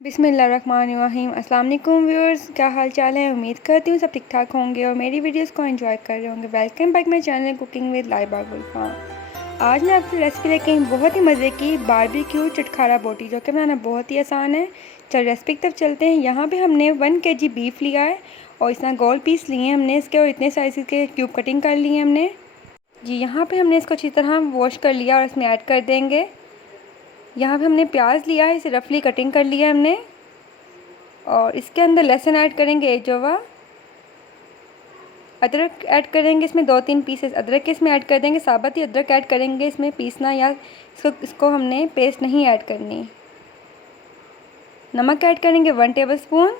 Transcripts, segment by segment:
बिस्मिल्लाहिर्रहमानिर्रहीम। अस्सलाम वालेकुम व्यूअर्स, क्या हाल चाल है। उम्मीद करती हूँ सब ठीक ठाक होंगे और मेरी वीडियोस को एंजॉय कर रहे होंगे। Welcome back my channel cooking with Laiba Gulfam. आज मैं आपकी रेसिपी लेके आई बहुत ही मज़े की बारबेक्यू चटखारा बोटी, जो कि बनाना बहुत ही आसान है। चल रेसिपी की तरफ चलते हैं। यहाँ पे हमने 1 kg बीफ लिया है और इतना गोल पीस लिए हैं हमने इसके, और इतने साइज़ के क्यूब कटिंग कर लिए हैं हमने। जी, यहाँ पे हमने इसको अच्छी तरह वॉश कर लिया और इसमें ऐड कर देंगे। यहाँ पे हमने प्याज लिया है, इसे रफली कटिंग कर लिया है हमने, और इसके अंदर लहसुन ऐड करेंगे, एक जवा अदरक ऐड करेंगे, इसमें 2-3 पीसेस अदरक के इसमें ऐड कर देंगे। साबुत ही अदरक ऐड करेंगे, इसमें पीसना या इसको हमने पेस्ट नहीं ऐड करनी। नमक ऐड करेंगे 1 टेबलस्पून।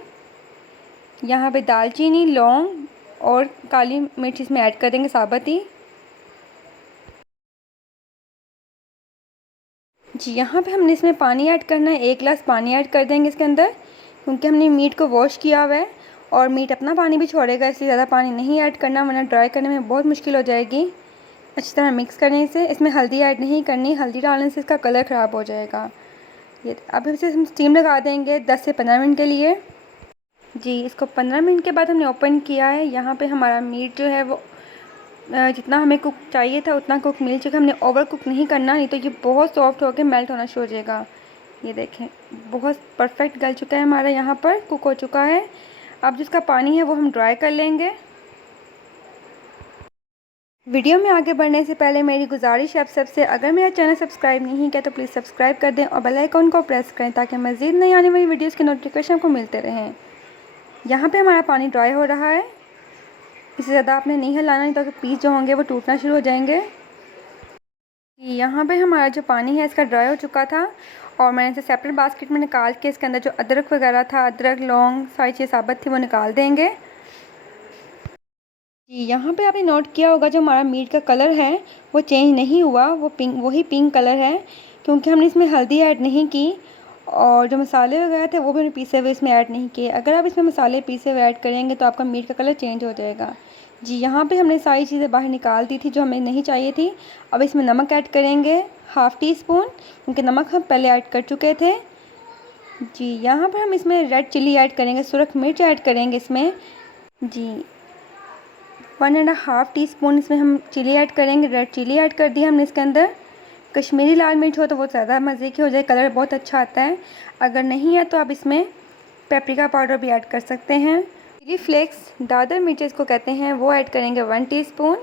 यहाँ पे दालचीनी, लौंग और काली मिर्च इसमें ऐड कर देंगे साबुत ही। जी, यहाँ पे हमने इसमें पानी ऐड करना है, 1 गिलास पानी ऐड कर देंगे इसके अंदर, क्योंकि हमने मीट को वॉश किया हुआ है और मीट अपना पानी भी छोड़ेगा, इसलिए ज़्यादा पानी नहीं ऐड करना, वरना ड्राई करने में बहुत मुश्किल हो जाएगी। अच्छी तरह मिक्स करने से, इसमें हल्दी ऐड नहीं करनी, हल्दी डालने से इसका कलर ख़राब हो जाएगा। ये अब इसे हम स्टीम लगा देंगे 10 से 15 मिनट के लिए। जी, इसको 15 मिनट के बाद हमने ओपन किया है। यहाँ पे हमारा मीट जो है वो जितना हमें कुक चाहिए था उतना कुक मिल चुका है। हमने ओवर कुक नहीं करना, नहीं तो ये बहुत सॉफ्ट होकर मेल्ट होना शुरू हो जाएगा। ये देखें, बहुत परफेक्ट गल चुका है हमारा, यहाँ पर कुक हो चुका है। अब जिसका पानी है वो हम ड्राई कर लेंगे। वीडियो में आगे बढ़ने से पहले मेरी गुजारिश है आप सबसे, अगर मेरा चैनल सब्सक्राइब नहीं किया तो प्लीज़ सब्सक्राइब कर दें और बेल आइकन को प्रेस करें, ताकि मज़ीद नई आने वाली वीडियोज़ के नोटिफिकेशन आपको मिलते रहें। यहाँ पे हमारा पानी ड्राई हो रहा है, इससे ज़्यादा आपने नहीं हिलाना, नहीं तो पीस जो होंगे वो टूटना शुरू हो जाएंगे। यहाँ पे हमारा जो पानी है इसका ड्राई हो चुका था, और मैंने इसे सेपरेट बास्केट में निकाल के इसके अंदर जो अदरक वगैरह था, अदरक, लौंग, सारी चीज़ साबुत थी, वो निकाल देंगे। जी, यहाँ पे आपने नोट किया होगा जो हमारा मीट का कलर है वो चेंज नहीं हुआ, वो वही पिंक कलर है, क्योंकि हमने इसमें हल्दी ऐड नहीं की, और जो मसाले वगैरह थे वो भी हमने पीसे हुए इसमें ऐड नहीं किए। अगर आप इसमें मसाले पीसे हुए ऐड करेंगे तो आपका मीट का कलर चेंज हो जाएगा। जी, यहाँ पे हमने सारी चीज़ें बाहर निकाल दी थी जो हमें नहीं चाहिए थी। अब इसमें नमक ऐड करेंगे 1/2 टीस्पून, क्योंकि नमक हम पहले ऐड कर चुके थे। जी, यहाँ पर हम इसमें रेड चिली ऐड करेंगे, सुरख मिर्च ऐड करेंगे इसमें। जी, 1.5 टीस्पून इसमें हम चिली ऐड करेंगे, रेड चिली ऐड कर दिया हमने इसके अंदर। कश्मीरी लाल मिर्च हो तो वो ज़्यादा मज़े की हो जाए, कलर बहुत अच्छा आता है। अगर नहीं है तो आप इसमें पेपरिका पाउडर भी ऐड कर सकते हैं। चिली फ्लेक्स, दादर मिर्च इसको कहते हैं, वो ऐड करेंगे 1 टीस्पून।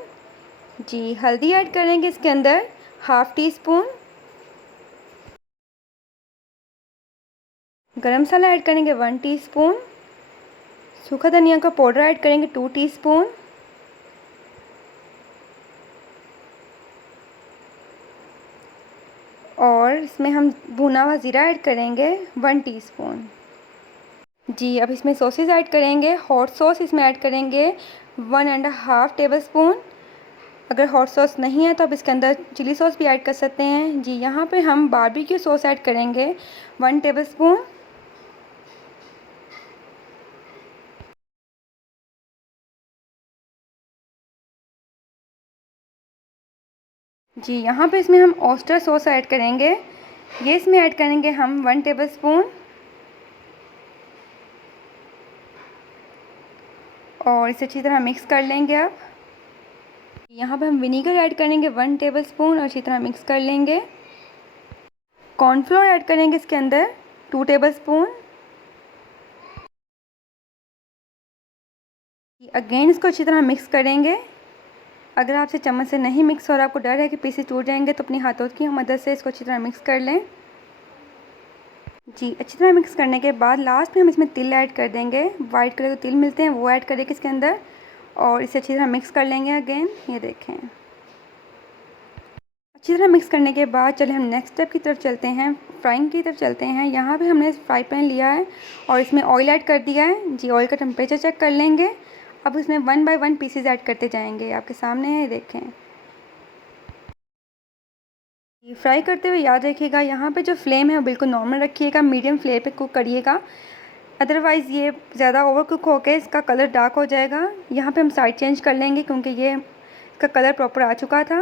जी, हल्दी ऐड करेंगे इसके अंदर 1/2 टीस्पून। गरम मसाला ऐड करेंगे 1 टीस्पून। सूखा धनिया का पाउडर ऐड करेंगे 2 टीस्पून। और इसमें हम भुना हुआ ज़ीरा ऐड करेंगे 1 टीस्पून। जी, अब इसमें सॉसेस ऐड करेंगे। हॉट सॉस इसमें ऐड करेंगे 1.5 टेबलस्पून। अगर हॉट सॉस नहीं है तो आप इसके अंदर चिली सॉस भी ऐड कर सकते हैं। जी, यहाँ पे हम बारबेक्यू सॉस ऐड करेंगे 1 टेबलस्पून। जी, यहाँ पे इसमें हम ऑयस्टर सॉस ऐड करेंगे, ये इसमें ऐड करेंगे हम 1 टेबलस्पून। और इसे अच्छी तरह मिक्स कर लेंगे। अब यहाँ पे हम विनीगर ऐड करेंगे 1 टेबलस्पून और अच्छी तरह मिक्स कर लेंगे। कॉर्नफ्लोर ऐड करेंगे इसके अंदर 2 टेबलस्पून। अगेन इसको अच्छी तरह मिक्स करेंगे। अगर आपसे चम्मच से नहीं मिक्स हो रहा, आपको डर है कि पीसेस टूट जाएंगे, तो अपनी हाथों की मदद से इसको अच्छी तरह मिक्स कर लें। जी, अच्छी तरह मिक्स करने के बाद लास्ट में हम इसमें तिल ऐड कर देंगे। वाइट कलर के तिल मिलते हैं, वो ऐड करेंगे इसके अंदर, और इसे अच्छी तरह मिक्स कर लेंगे अगेन। ये देखें, अच्छी तरह मिक्स करने के बाद चले हम नेक्स्ट स्टेप की तरफ चलते हैं, फ्राइंग की तरफ चलते हैं। यहाँ पे हमने फ्राई पैन लिया है और इसमें ऑयल ऐड कर दिया है। जी, ऑयल का टेम्परेचर चेक कर लेंगे। अब इसमें 1 बाय 1 पीसेस ऐड करते जाएंगे, आपके सामने है, देखें। फ्राई करते हुए याद रखिएगा यहाँ पे जो फ्लेम है वो बिल्कुल नॉर्मल रखिएगा, मीडियम फ्लेम पे कुक करिएगा, अदरवाइज़ ये ज़्यादा ओवर कुक होकर इसका कलर डार्क हो जाएगा। यहाँ पे हम साइड चेंज कर लेंगे, क्योंकि ये इसका कलर प्रॉपर आ चुका था।